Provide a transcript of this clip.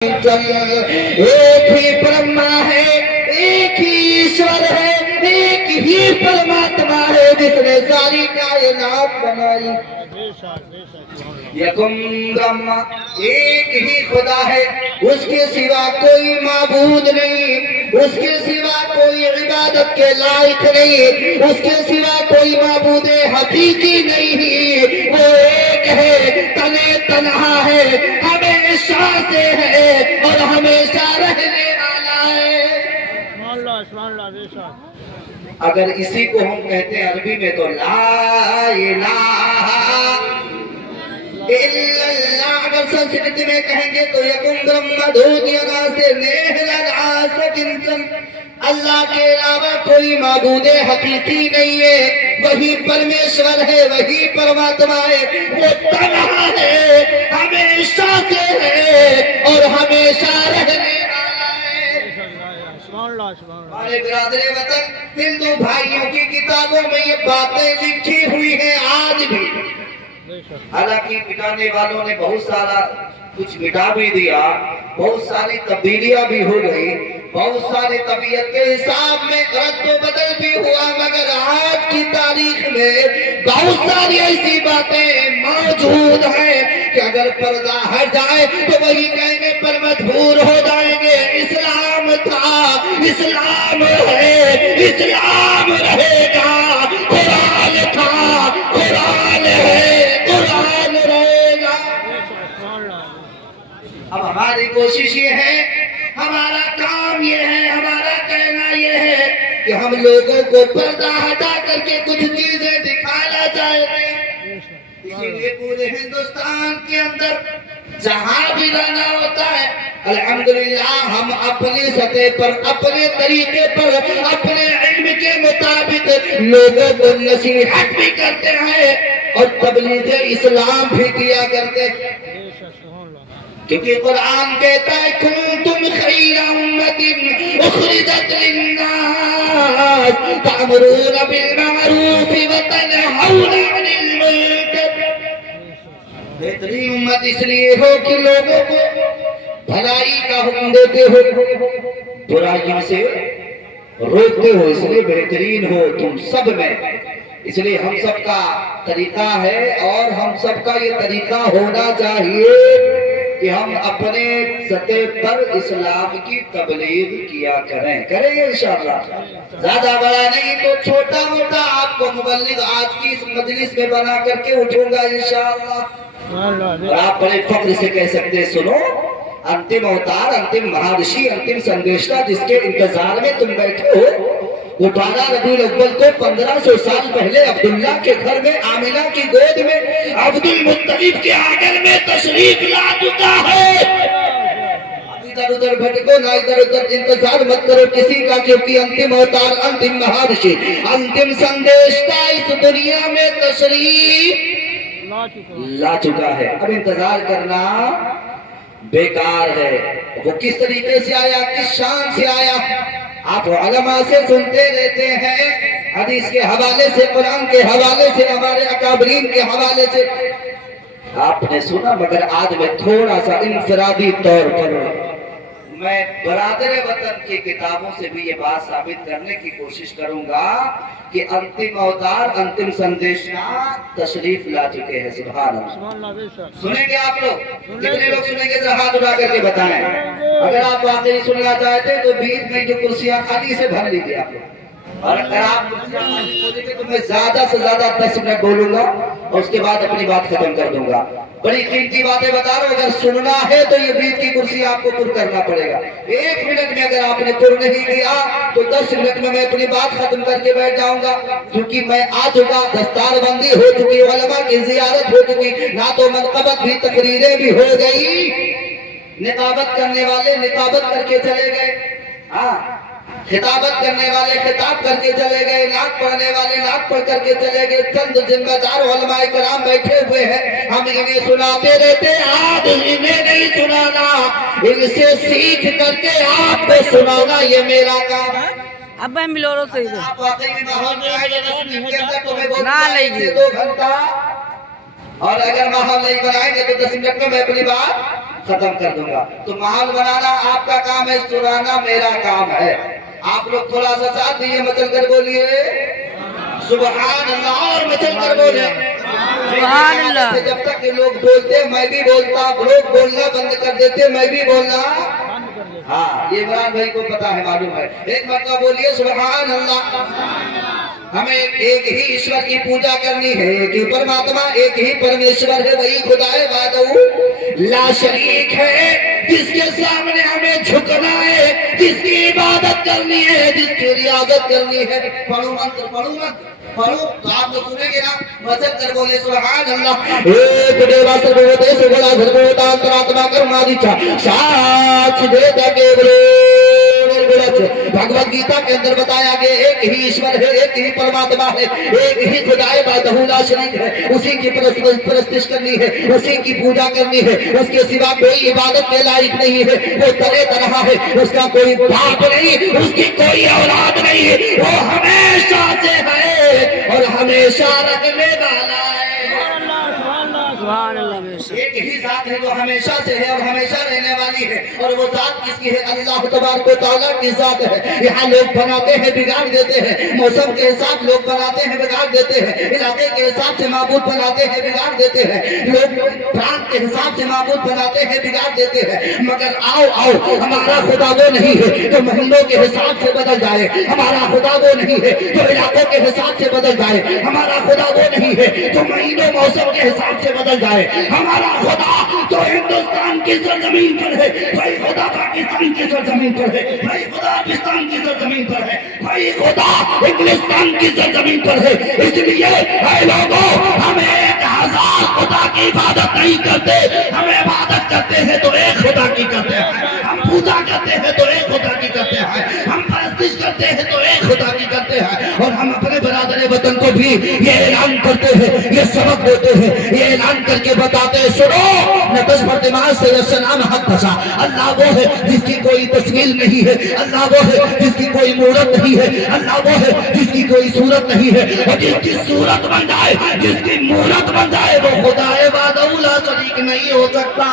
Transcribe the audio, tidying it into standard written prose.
ایک ہی برہما ہے، ایک ہی ایشور ہے، ایک ہی پرماتما ہے جس نے ساری کائنات بنائی۔ یکم برہما، ایک ہی خدا ہے، اس کے سوا کوئی معبود نہیں، اس کے سوا کوئی عبادت کے لائق نہیں، اس کے سوا کوئی معبود حقیقی نہیں۔ وہ ایک ہے، تنہا ہے، ہمیشہ سے ہے اور ہمیشہ رہنے والا ہے۔ اگر اسی کو ہم کہتے ہیں عربی میں تو لا الہ الا اللہ، اگر سنسکرت میں کہیں گے تو یکم برہما دھوتیانا سے نیہلا راسکنسن، اللہ کے علاوہ کوئی معبود حقیقی نہیں ہے، وہی پرمیشور ہے، وہی پرماتما ہے، وہ تنہا ہے، ہمیشہ سے ہے اور ہمیشہ رہنے والا ہے۔ ہمارے برادر وطن ہندو بھائیوں کی کتابوں میں یہ باتیں لکھی ہوئی ہیں آج بھی، حالانکہ مٹانے والوں نے بہت سارا کچھ مٹا بھی دیا، بہت ساری تبدیلیاں بھی ہو گئی، بہت ساری طبیعت کے حساب میں رد و بدل بھی ہوا، مگر آج کی تاریخ میں بہت ساری ایسی باتیں موجود ہیں کہ اگر پردہ ہٹ جائے تو وہی کہنے پر مجبور ہو جائیں گے اسلام تھا، اسلام ہے، اسلام رہے گا، قرآن تھا، قرآن ہے، قرآن رہے گا۔ اب ہماری کوشش یہ ہے، ہمارا کام یہ ہے، ہمارا کہنا یہ ہے کہ ہم لوگوں کو پردہ ہٹا کر کے کچھ چیزیں دکھانا چاہتے ہیں۔ اسی لیے پورے ہندوستان کے اندر جہاں بھی جانا ہوتا ہے الحمدللہ ہم اپنی سطح پر، اپنے طریقے پر، اپنے علم کے مطابق لوگوں کو نصیحت بھی کرتے ہیں اور تبلیغ اسلام بھی کیا کرتے ہیں، کیونکہ قرآن کہتا ہے کنتم خیر امت اخرجت للناس تأمرون بالمعروف وتنہون عن المنکر۔ بہترین امت اس لیے ہو کہ لوگوں کو بھلائی کا حکم دیتے ہو، برائیوں سے روکتے ہو، اس لیے بہترین ہو تم سب میں۔ اس لیے ہم سب کا طریقہ ہے اور ہم سب کا یہ طریقہ ہونا چاہیے کہ ہم اپنے سطح پر اسلام کی تبلیغ کیا کریں گے انشاءاللہ، زیادہ بڑا نہیں تو چھوٹا موٹا آپ کو مبلغ آج کی اس مجلس میں بنا کر کے اٹھوں گا انشاءاللہ، اور آپ بڑے فخر سے کہہ سکتے ہیں سنو انتم اوتار، انتم مہارشی، انتم سندیشتا جس کے انتظار میں تم بیٹھے ہو، وہ 12 ربیع الاول کو 1500 سال پہلے عبداللہ کے گھر میں آمنہ کی گود میں عبد المطلب کے آنگن میں تشریف لا چکا ہے۔ ادھر ادھر بھٹکو نہ، ادھر ادھر انتظار مت کرو کسی کا، کیونکہ انتم اوتار، انتم مہارشی، انتم سندیشتا اس دنیا میں تشریف لا چکا ہے۔ اب انتظار کرنا بیکار ہے۔ وہ کس طریقے سے آیا، کس شان سے آیا، آپ علماء سے سنتے رہتے ہیں، حدیث کے حوالے سے، قرآن کے حوالے سے، ہمارے اکابرین کے حوالے سے آپ نے سنا، مگر آج میں تھوڑا سا انفرادی طور پر میں برادر وطن کی کتابوں سے بھی یہ بات ثابت کرنے کی کوشش کروں گا کہ انتم اوتار، انتم سندیشنا تشریف لا چکے ہیں۔ سبحان اللہ۔ سنیں گے آپ لوگ؟ کتنے لوگ سنیں گے؟ ہاتھ اٹھا کر کے بتائیں۔ اگر آپ واقعی سننا چاہتے ہیں تو بیچ میں جو کرسیاں خالی سے بھر لیجیے آپ لوگ، اور اگر آپ کرسیاں خالی بولیں گے تو میں زیادہ سے زیادہ 10 منٹ بولوں گا اور اس کے بعد اپنی بات ختم کر دوں گا۔ بڑی قیمتی باتیں بتا رہا ہوں، اگر سننا ہے تو یہ بیچ کی کرسی آپ کو پر کرنا پڑے گا۔ 1 منٹ میں اگر آپ نے پر نہیں کیا تو 10 منٹ میں اپنی بات ختم کر کے بیٹھ جاؤں گا، کیونکہ میں آ چکا، دستار بندی ہو چکی، علماء کی زیارت ہو چکی، نعت و منقبت بھی، تقریریں بھی ہو گئی، نقابت کرنے والے نقابت کر کے چلے گئے، خطابت کرنے والے خطاب کر کے چلے گئے، نعت پڑھنے والے نعت پڑھ کر کے چلے گئے، چند ذمہ دار علماء کرام بیٹھے ہوئے ہیں، ہم انہیں سناتے رہتے، آج انہیں نہیں سنانا، ان سے سیکھ کر کے آپ کو سنانا یہ میرا کام ہے۔ اب ملو صحیح ہے آپ واقعی ماحول میں آئے 10 منٹ کے اندر تمہیں بہت 2 گھنٹہ اور اگر ماحول نہیں بنائیں گے تو 10 منٹ میں اپنی بات ختم کر دوں گا. تو ماحول بنانا آپ کا کام ہے, سنانا میرا کام ہے. آپ لوگ تھوڑا سا ساتھ دیئے, مچل کر بولیے سبحان اللہ, اور مچل کر بولے سبحان اللہ. جب تک کہ لوگ بولتے میں بھی بولتا, لوگ بولنا بند کر دیتے میں بھی بولنا. ہاں, یہ عمران بھائی کو پتا ہے, معلوم ہے. ایک مرتبہ بولیے سبحان اللہ. ہمیں ایک ہی ایشور کی پوجا کرنی ہے, ایک ہی پرماتما, ایک ہی پرمیشور ہے, وہی خدا وحدہ لا شریک ہے, جس کے سامنے ہمیں جھکنا ہے, جس کی عبادت کرنی ہے, جس کی ریاضت کرنی ہے. پڑھو منتر, پڑھو منتر, پڑھو تو آپ تو سنیں گے نا. وچن کر بولے سبحان اللہ. ایک دیوا سروتے سے بڑا سروتا انتراتما کرمادیچا ساتھ دیتا کے بھگوت گیتا کے اندر بتایا کہ ایک ہی ایشور ہے, ایک ہی پرماتما ہے, ایک ہی خدائے وحدہ لا شریک ہے. اسی کی پرستش کرنی ہے, اسی کی پوجا کرنی ہے, اس کے سوا کوئی عبادت کے لائق نہیں ہے. وہ طرح طرح ہے, اس کا کوئی باپ نہیں, اس کی کوئی اولاد نہیں, وہ ہمیشہ سے ہے اور ہمیشہ رکھنے والا ہے. سبحان اللہ بے شک. ایک ہی ذات ہے جو ہمیشہ سے ہے اور ہمیشہ رہنے والی ہے, اور وہ ذات کس کی ہے؟ اللہ تبارک و تعالیٰ کی ذات ہے. یہاں لوگ بناتے ہیں, بگاڑ دیتے ہیں, موسم کے حساب لوگ بناتے ہیں, بگاڑ دیتے ہیں, علاقے کے حساب سے معبود بناتے ہیں, بگاڑ دیتے ہیں, لوگ پرانت کے حساب سے معبود بناتے ہیں, بگاڑ دیتے ہیں. مگر آؤ ہمارا خدا وہ نہیں ہے جو مہینوں کے حساب سے بدل جائے, ہمارا خدا وہ نہیں ہے جو علاقوں کے حساب سے بدل جائے, ہمارا خدا وہ نہیں ہے جو مہینوں موسم کے حساب سے بدل جائے. ہمارا خدا جو ہندوستان کی سرزمین پر ہے, وہی خدا پاکستان کی سرزمین پر ہے, وہی خدا پاکستان کی سرزمین پر ہے, وہی خدا انگلستان کی سرزمین پر ہے. اس لیے اے لوگوں, ہم 1000 خدا کی عبادت نہیں کرتے, ہم عبادت کرتے ہیں تو ایک خدا کی کرتے ہیں, ہم پوجا کرتے ہیں تو ایک خدا کی کرتے ہیں, ہم پرستش کرتے ہیں تو ایک خدا کی کرتے ہیں. اور ہم اپنے برادر وطن کو بھی یہ اعلان کرتے ہیں, یہ سبق دیتے ہیں, یہ اعلان کر کے بتاتے ہیں, سنو نتش پر دماغ سے یسنام حق پھنسا. اللہ وہ ہے جس کی کوئی تصویر نہیں ہے, اللہ وہ ہے جس کی کوئی مورت نہیں ہے, اللہ وہ ہے جس کی کوئی صورت نہیں ہے, اور جس کی صورت بن جائے, جس کی مورت بن جائے, وہ خدا وحدہ لا شریک نہیں ہو سکتا.